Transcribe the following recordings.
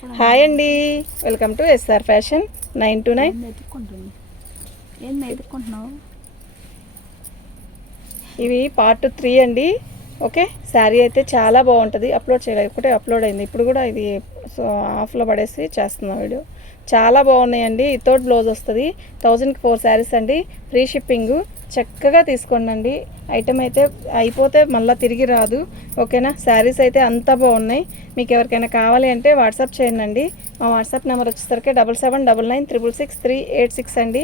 Hi అండి. Welcome to SR fashion nine two nine. ఇవి part three అండి. Okay? Sari అయితే చాలా బాగుంటుంది. అప్లోడ్ చేయలేదు ఒకటే అప్లోడ్ అయింది. ఇప్పుడు కూడా ఇది సో ఆఫ్లో పడేసి చేస్తున్నాం వీడియో. చాలా బాగున్నాయండి. ఇతోటి బ్లౌజ్ వస్తుంది. థౌజండ్కి ఫోర్ శారీస్ అండి. Free shipping. చక్కగా తీసుకోండి అండి ఐటమ్ అయితే అయిపోతే మళ్ళీ తిరిగి రాదు. ఓకేనా? శారీస్ అయితే అంతా బాగున్నాయి. మీకు ఎవరికైనా కావాలి అంటే వాట్సాప్ చేయండి మా వాట్సాప్ నెంబర్ వచ్చేసరికి double seven double nine triple six three eight six అండి.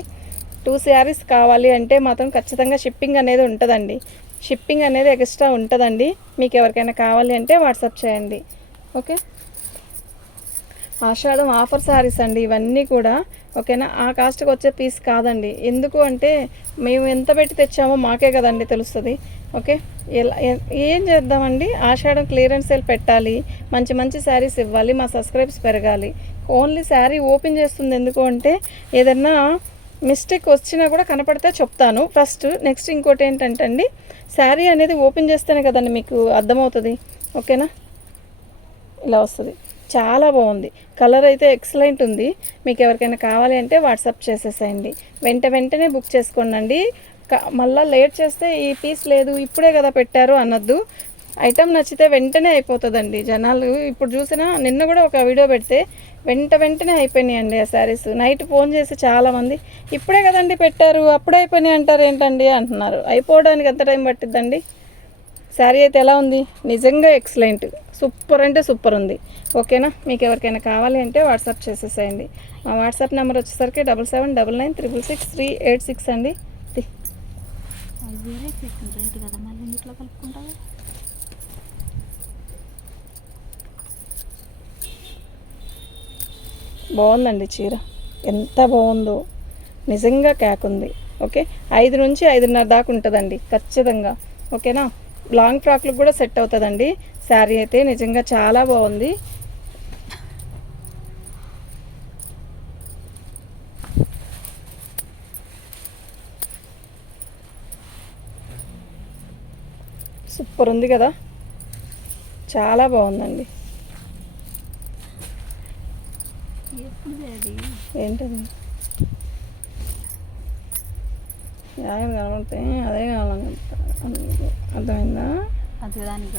టూ శారీస్ కావాలి అంటే మాత్రం ఖచ్చితంగా షిప్పింగ్ అనేది ఉంటుందండి. షిప్పింగ్ అనేది ఎక్స్ట్రా ఉంటుందండి. మీకు ఎవరికైనా కావాలి అంటే వాట్సాప్ చేయండి. ఓకే? ఆషాఢం ఆఫర్ శారీస్ అండి ఇవన్నీ కూడా. ఓకేనా? ఆ కాస్ట్కి వచ్చే పీస్ కాదండి. ఎందుకు అంటే మేము ఎంత పెట్టి తెచ్చామో మాకే కదండి తెలుస్తుంది. ఓకే? ఎలా ఏం చేద్దామండి? ఆషాఢం క్లియరెన్స్ సేల్ పెట్టాలి. మంచి మంచి శారీస్ ఇవ్వాలి. మా సబ్స్క్రైబ్స్ పెరగాలి. ఓన్లీ శారీ ఓపెన్ చేస్తుంది ఎందుకు అంటే ఏదన్నా మిస్టేక్ వచ్చినా కూడా కనపడితే చెప్తాను. ఫస్ట్ నెక్స్ట్ ఇంకోటి ఏంటంటే అండి శారీ అనేది ఓపెన్ చేస్తేనే కదండి మీకు అర్థమవుతుంది. ఓకేనా? ఇలా వస్తుంది. చాలా బాగుంది. కలర్ అయితే ఎక్సలెంట్ ఉంది. మీకు ఎవరికైనా కావాలి అంటే వాట్సాప్ చేసేసేయండి. వెంట వెంటనే బుక్ చేసుకోండి క- మళ్ళా లేట్ చేస్తే ఈ పీస్ లేదు ఇప్పుడే కదా పెట్టారు అనొద్దు. ఐటమ్ నచ్చితే వెంటనే అయిపోతుందండి జనాలు. ఇప్పుడు చూసినా నిన్న కూడా ఒక వీడియో పెడితే వెంట వెంటనే అయిపోయినాయండి ఆ శారీస్. నైట్ ఫోన్ చేసి చాలామంది ఇప్పుడే కదండి పెట్టారు అప్పుడే అయిపోయినాయి అంటారు ఏంటండి? అంటున్నారు. అయిపోవడానికి ఎంత టైం పట్టిద్దండి? శారీ అయితే ఎలా ఉంది? నిజంగా ఎక్సలెంట్. సూపర్ అంటే సూపర్ ఉంది. ఓకేనా? మీకు ఎవరికైనా కావాలి అంటే వాట్సాప్ చేసేసేయండి. మా వాట్సాప్ నెంబర్ వచ్చేసరికి double seven double nine triple six three eight six అండి తి- అది వేరే పెట్టిన రేటు కదా మళ్ళీ ఇంట్లో కలుపుకుంటావు బాగుందండి చీర. ఎంత బాగుందో. నిజంగా క్యాక్ ఉంది. ఓకే? ఐదు నుంచి ఐదున్నర దాకా ఉంటుందండి ఖచ్చితంగా. ఓకేనా? లాంగ్ ఫ్రాక్లకు కూడా సెట్ అవుతుందండి. శారీ అయితే నిజంగా చాలా బాగుంది. సూపర్ ఉంది కదా? చాలా బాగుందండి. అది ఏంటది? యాగలు కనబడతాయి అదే కావాలని అర్థమైందా? అది దానికి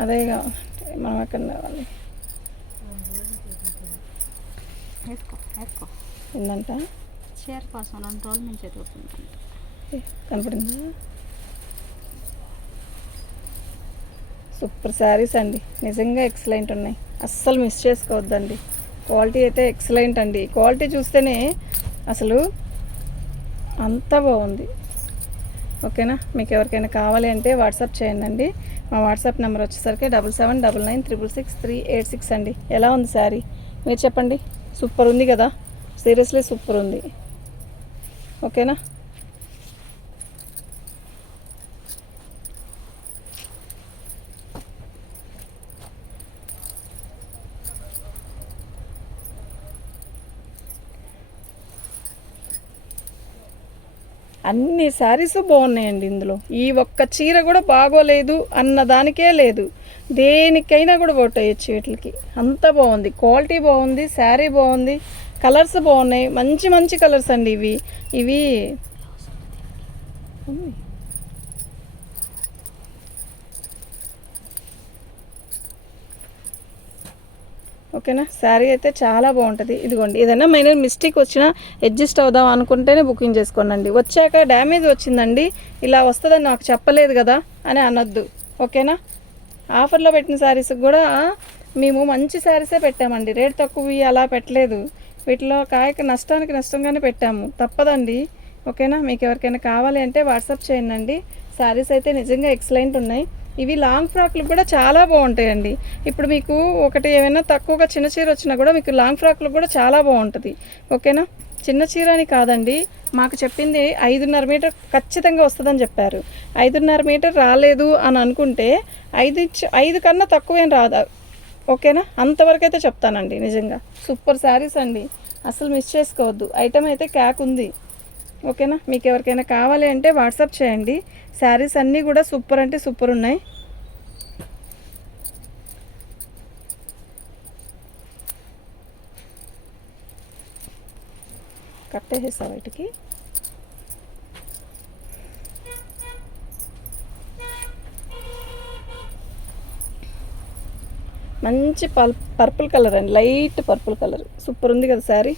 అదే కావాలి మనం ఎక్కడ కావాలి వేసుకో వేసుకో. ఏందంట? చీర కోసం రెండు రోజుల నుంచి ఎదుగుతుందంట కనపడిందా? సూపర్ శారీస్ అండి. నిజంగా ఎక్సలెంట్ ఉన్నాయి. అస్సలు మిస్ చేసుకోవద్దండి. క్వాలిటీ అయితే ఎక్సలెంట్ అండి. క్వాలిటీ చూస్తేనే అసలు అంత బాగుంది. ఓకేనా? మీకు ఎవరికైనా కావాలి అంటే వాట్సాప్ చేయండి మా వాట్సాప్ నెంబర్ వచ్చేసరికి double seven double nine triple six three eight six అండి. ఎలా ఉంది శారీ? మీరు చెప్పండి. సూపర్ ఉంది కదా? సీరియస్లీ సూపర్ ఉంది. ఓకేనా? అన్ని శారీస్ బాగున్నాయండి ఇందులో. ఈ ఒక్క చీర కూడా బాగోలేదు అన్న దానికే లేదు. దేనికైనా కూడా కొట్టేయచ్చు వీటికి. అంత బాగుంది. క్వాలిటీ బాగుంది శారీ బాగుంది కలర్స్ బాగున్నాయి. మంచి మంచి కలర్స్ అండి ఇవి. ఇవి. ఓకేనా? శారీ అయితే చాలా బాగుంటుంది. ఇదిగోండి ఏదైనా మైనర్ మిస్టేక్ వచ్చినా అడ్జస్ట్ అవుదాం అనుకుంటేనే బుకింగ్ చేసుకోండి వచ్చాక డ్యామేజ్ వచ్చిందండి ఇలా వస్తుందని నాకు చెప్పలేదు కదా అని అనొద్దు. ఓకేనా? ఆఫర్లో పెట్టిన శారీస్ కూడా మేము మంచి శారీసే పెట్టామండి. రేట్ తక్కువ అలా పెట్టలేదు. వీటిలో కాయక నష్టానికి నష్టంగానే పెట్టాము. తప్పదండి. ఓకేనా? మీకు ఎవరికైనా కావాలి అంటే వాట్సాప్ చేయండి. శారీస్ అయితే నిజంగా ఎక్సలెంట్ ఉన్నాయి. ఇవి లాంగ్ ఫ్రాక్లు కూడా చాలా బాగుంటాయండి. ఇప్పుడు మీకు ఒకటి ఏమైనా తక్కువగా చిన్న చీర వచ్చినా కూడా మీకు లాంగ్ ఫ్రాక్లు కూడా చాలా బాగుంటుంది. ఓకేనా? చిన్న చీర అని కాదండి. మాకు చెప్పింది ఐదున్నర మీటర్ ఖచ్చితంగా వస్తుందని చెప్పారు. ఐదున్నర మీటర్ రాలేదు అని అనుకుంటే ఐదు ఐదు కన్నా తక్కువేం రాదా? ఓకేనా? అంతవరకు అయితే చెప్తానండి నిజంగా. సూపర్ శారీస్ అండి. అసలు మిస్ చేసుకోవద్దు. ఐటమ్ అయితే క్యాక్ ఉంది. ఓకేనా? మీకు ఎవరికైనా కావాలి అంటే వాట్సాప్ చేయండి. శారీస్ అన్నీ కూడా సూపర్ అంటే సూపర్ ఉన్నాయి. కట్టేసేసా వాటికి. మంచి పల్ పర్పుల్ కలర్ అండి. Light purple colour. సూపర్ ఉంది కదా శారీ.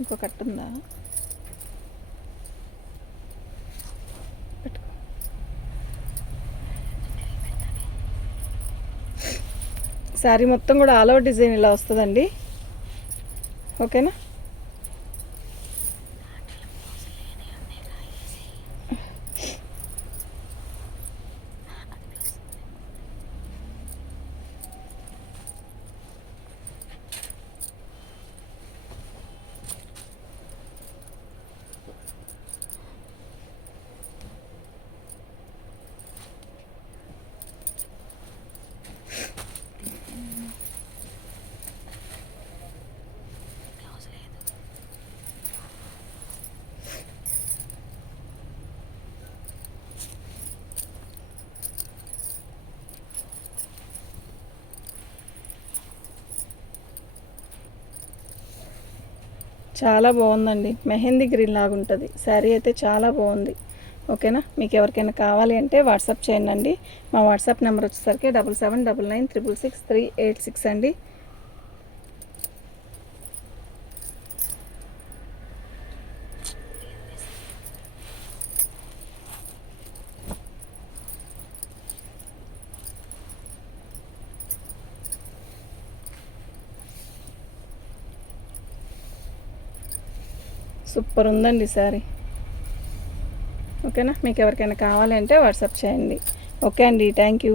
ఇంకో కట్టు ఉందా పెట్టుకో. శారీ మొత్తం కూడా ఆల్ ఓవర్ డిజైన్ ఇలా వస్తుందండి. ఓకేనా? చాలా బాగుందండి. మెహందీ గ్రీన్ లాగా ఉంటుంది శారీ అయితే చాలా బాగుంది. ఓకేనా? మీకు ఎవరికైనా కావాలి అంటే వాట్సాప్ చేయండి మా వాట్సాప్ నెంబర్ వచ్చేసరికి double seven double nine triple six three eight six అండి. సూపర్ ఉందండి సారీ ఓకేనా? మీకు ఎవరికైనా కావాలంటే వాట్సాప్ చేయండి. ఓకే అండి థ్యాంక్ యూ.